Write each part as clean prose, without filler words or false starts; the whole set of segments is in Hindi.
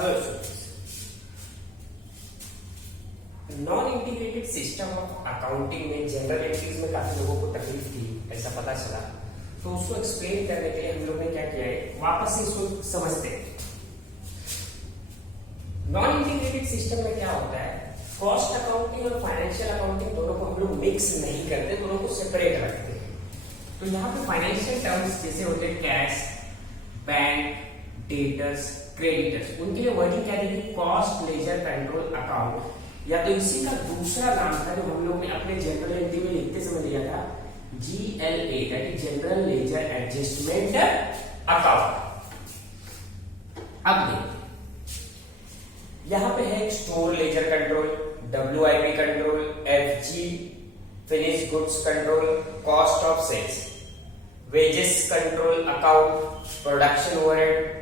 Hello non integrated system of accounting में जनरल एंट्रीज में काफी लोगों को तकलीफ थी, ऐसा पता चला। तो उसको एक्सप्लेन करने के लिए हम लोग ने क्या किया है, वापस से इसको समझते हैं। नॉन इंटीग्रेटेड सिस्टम में क्या होता है, कॉस्ट अकाउंटिंग और फाइनेंशियल अकाउंटिंग दोनों को हम लोग मिक्स नहीं करते, दोनों को सेपरेट रखते हैं। तो यहाँ पे फाइनेंशियल टर्म्स जैसे होते हैं कैश, बैंक, डेटर्स, क्रेडिटर्स, उनके लिए वर्डिंग क्या देगी, कॉस्ट लेजर कंट्रोल अकाउंट, या तो इसी का दूसरा नाम था जो हम लोग ने अपने जनरल एंट्री में लिखते समय लिया था, GLA, that is general ledger adjustment account. अब देखिए यहां पे है store ledger control, WIP control, FG finish goods control, cost of sales, wages control account, production overhead,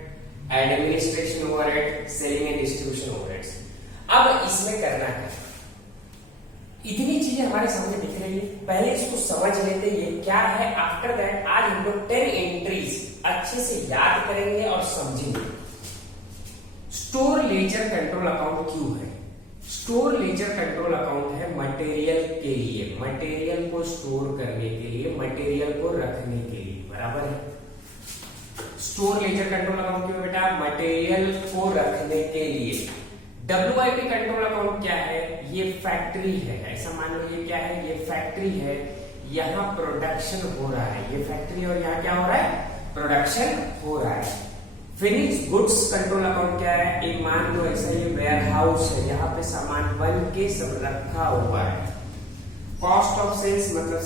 administration overhead, selling and distribution overheads. अब इसमें करना है, इतनी चीजें हमारे सामने दिख रही है, पहले इसको समझ लेते ये क्या है। आफ्टर दैट आज हम लोग 10 एंट्रीज अच्छे से याद करेंगे और समझेंगे। स्टोर लेजर कंट्रोल अकाउंट क्यों है? स्टोर लेजर कंट्रोल अकाउंट है मटेरियल के लिए, मटेरियल को स्टोर करने के लिए, मटेरियल को रखने के लिए, बराबर है। स्टोर लेजर कंट्रोल अकाउंट क्यों बेटा? मटेरियल को रखने के लिए। WIP कंट्रोल अकाउंट क्या है? ये फैक्ट्री है, ऐसा मान लो ये क्या है, ये फैक्ट्री है, यहाँ प्रोडक्शन हो रहा है, ये फैक्ट्री और यहाँ क्या हो रहा है, प्रोडक्शन हो रहा है। फिनिश गुड्स कंट्रोल अकाउंट क्या है? एक मान लो ऐसा ये वेयर हाउस है, यहाँ पे सामान बन के सब रखा हुआ है। कॉस्ट ऑफ सेल्स मतलब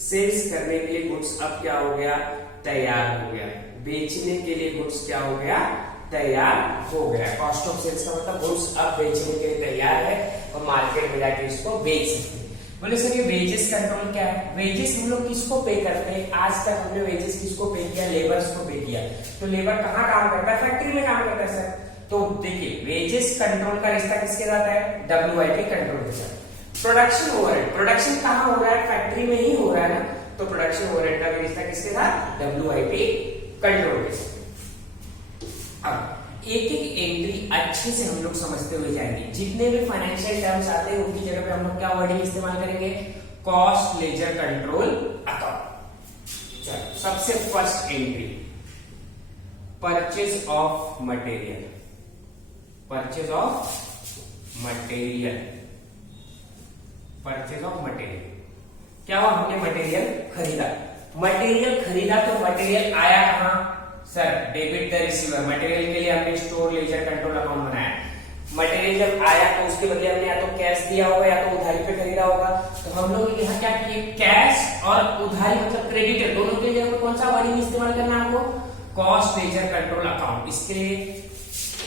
सेल्स करने के लिए गुड्स अब क्या हो गया, तैयार हो गया। बेचने के लिए गुड्स क्या हो गया, तैयार हो गया। कॉस्ट ऑफ सेल्स का मतलब गुड्स अब बेचने के लिए तैयार है और मार्केट में जाके इसको बेच सकते हैं। बोले सर ये वेजेस कंट्रोल क्या है? वेजेस हम लोग किसको पे करते हैं? आज तक हमने वेजेस किसको पे किया, लेबर्स को पे किया। तो लेबर कहाँ काम करता है? फैक्ट्री में काम करता है सर। तो देखिए वेजेस कंट्रोल का रिश्ता किसके साथ है, WIP कंट्रोल के साथ। प्रोडक्शन ओवरहेड, प्रोडक्शन कहाँ हो रहा है, फैक्ट्री में ही हो रहा है ना, तो प्रोडक्शन ओवरहेड का भी रिश्ता किसके साथ, WIP कंट्रोल के साथ। अब एक एक एंट्री अच्छे से हम लोग समझते हुए जाएंगे। जितने भी फाइनेंशियल टर्म्स आते हैं उनकी जगह पे हम लोग क्या वर्डिंग इस्तेमाल करेंगे, कॉस्ट लेजर कंट्रोल अकाउंट। चलो सबसे first entry, purchase of material, purchase of material, purchase of material. क्या हुआ, हमने मटेरियल खरीदा, मटेरियल खरीदा तो मटेरियल आया कहां sir, debit the receiver. Material के लिए हमने स्टोर लेजर कंट्रोल अकाउंट बनाया। मटेरियल जब आया तो उसके बदले हमने या तो कैश दिया होगा या तो उधारी पे खरीदा होगा। तो हम लोग यहाँ क्या किए, कैश और उधारी मतलब क्रेडिटर, दोनों के लिए कौन सा वर्डिंग इस्तेमाल करना है आपको, कॉस्ट लेजर कंट्रोल अकाउंट। इसके लिए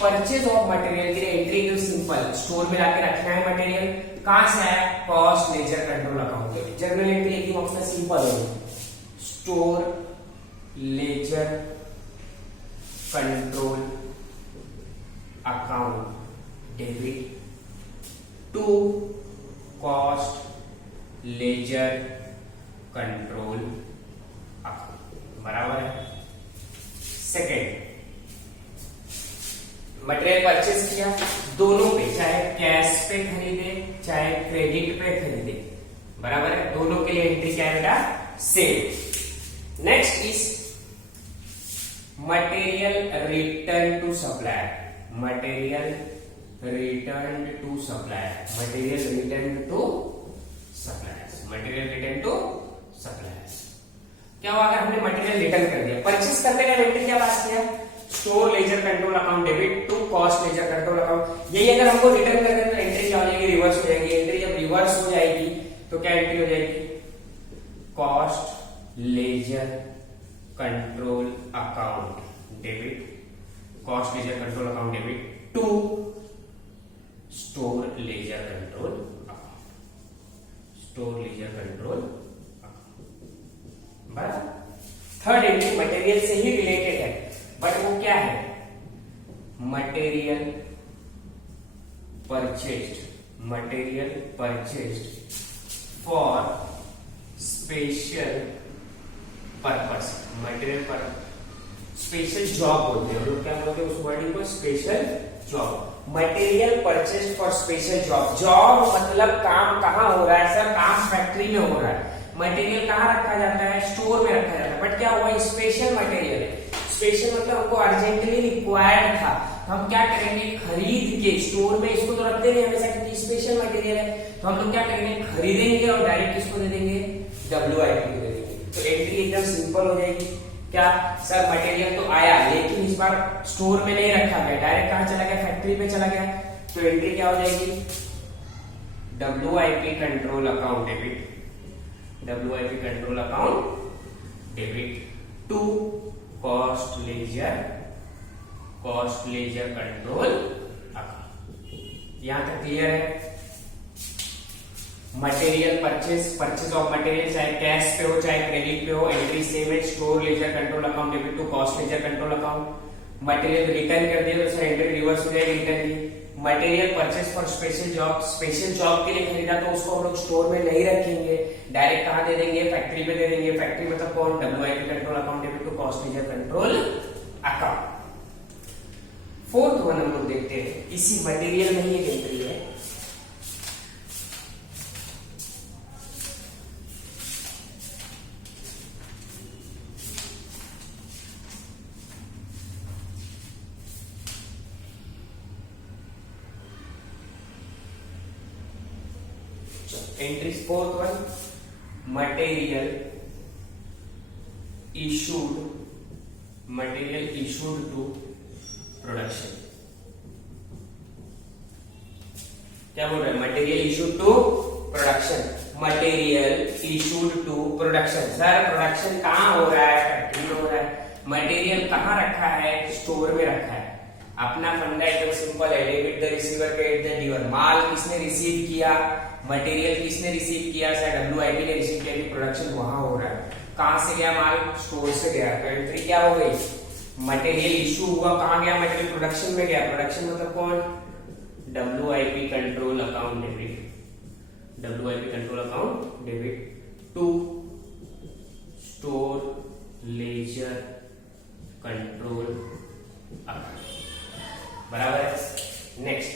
परचेज ऑफ मटेरियल के लिए एंट्री एकदम सिंपल, स्टोर में लाके रखना है मटेरियल, कहां से आया, cost ledger control account. General entry एकदम अपना सिंपल होगी, store ledger control account debit to cost ledger control account, बराबर है। सेकेंड, मटेरियल परचेज किया, दोनों पे, चाहे कैश पे खरीदे चाहे क्रेडिट पे खरीदे, बराबर है। दोनों के लिए एंट्री क्या है बेटा, same. Next is material return to supplier, material return to supplier, material return to suppliers, material return to suppliers. क्या हुआ, अगर हमने मटेरियल रिटर्न कर दिया, परचेस करने का एंट्री क्या पास किया, store ledger control account debit to cost ledger control account. यही अगर हमको रिटर्न कर दें तो एंट्री क्या हो जाएगी, रिवर्स हो जाएगी। एंट्री जब रिवर्स हो जाएगी तो क्या एंट्री हो जाएगी, cost ledger control account debit, cost ledger control account debit to store ledger control account, store ledger control account, बराबर। थर्ड एंट्री मटेरियल से ही रिलेटेड है, बट वो क्या है, material purchased, material purchased for special purpose, material पर स्पेशल जॉब बोलते हैं, लोग क्या बोलते हैं उस वर्डिंग को, special job. Material purchase for special job. Job मतलब काम कहाँ हो रहा है सर, काम फैक्ट्री में हो रहा है। मटेरियल कहाँ रखा जाता है, स्टोर में रखा जाता है। बट क्या हुआ, स्पेशल मटेरियल है। स्पेशल मतलब हमको अर्जेंटली रिक्वायर्ड था, तो हम क्या करेंगे, खरीद के, स्टोर में इसको तो रखते नहीं हमेशा क्योंकि स्पेशल मटेरियल है, तो हम लोग क्या करेंगे, खरीदेंगे और डायरेक्ट किसको दे देंगे, WIP को दे देंगे। तो एंट्री एकदम सिंपल हो जाएगी। क्या सर, मटेरियल तो आया लेकिन इस बार स्टोर में नहीं रखा गया, डायरेक्ट कहां चला गया, फैक्ट्री पे चला गया। तो एंट्री क्या हो जाएगी, WIP control account debit, WIP control account debit to cost ledger control account. यहां तक क्लियर है। मटेरियल परचेज ऑफ मटेरियल चाहे कैश पे हो चाहे क्रेडिट पे हो, एंट्री सेम है, store ledger control account debit to cost ledger control account. Material return कर दिया तो सर एंट्री रिवर्स हो जाएगी, रिटर्न की। Material purchase for special job के लिए खरीदा तो उसको हम लोग स्टोर में नहीं रखेंगे, डायरेक्ट कहां दे देंगे, फैक्ट्री पे दे देंगे। फैक्ट्री मतलब कौन, WIP control account debit to cost ledger control account. Fourth one हम लोग देखते हैं, इसी मटेरियल में ही एक एंट्री है, entry fourth one, material issued to production. क्या बोल रहे हैं, material issued to production, material issued to production. Sir production कहाँ हो रहा है, फैक्ट्री में हो रहा है। मटेरियल कहाँ रखा है, स्टोर में रखा है। अपना फंडा एकदम सिंपल है, debit the receiver credit the giver. माल किसने रिसीव किया, मटेरियल किसने रिसीव किया, सर WIP ने रिसीव किया, प्रोडक्शन वहां हो रहा है। कहां से गया माल, स्टोर से गया। तो एंट्री क्या हो गई, मटेरियल इशू हुआ, कहां गया, मटेरियल प्रोडक्शन में गया। प्रोडक्शन मतलब कौन, WIP control account debit, WIP control account debit to store ledger control account. बराबर है। नेक्स्ट,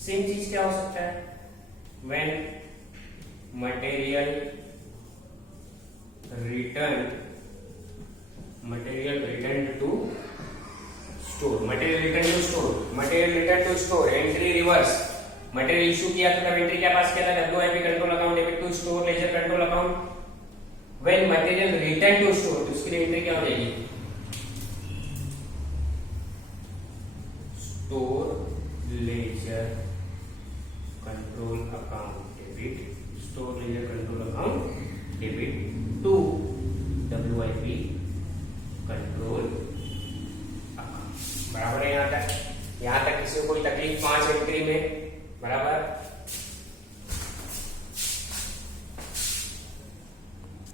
सेम चीज क्या हो सकता है, when material return to store, material return to store, entry reverse. Material issue किया तो तब एंट्री क्या पास किया था, WIP control account debit to store ledger control account. When material return to store, तो उसके लिए एंट्री क्या हो जाएगी, store ledger control account debit, store ledger control account debit to WIP control account. बराबर है। यहां तक किसी को कोई तकलीफ 5 एंट्री में, बराबर।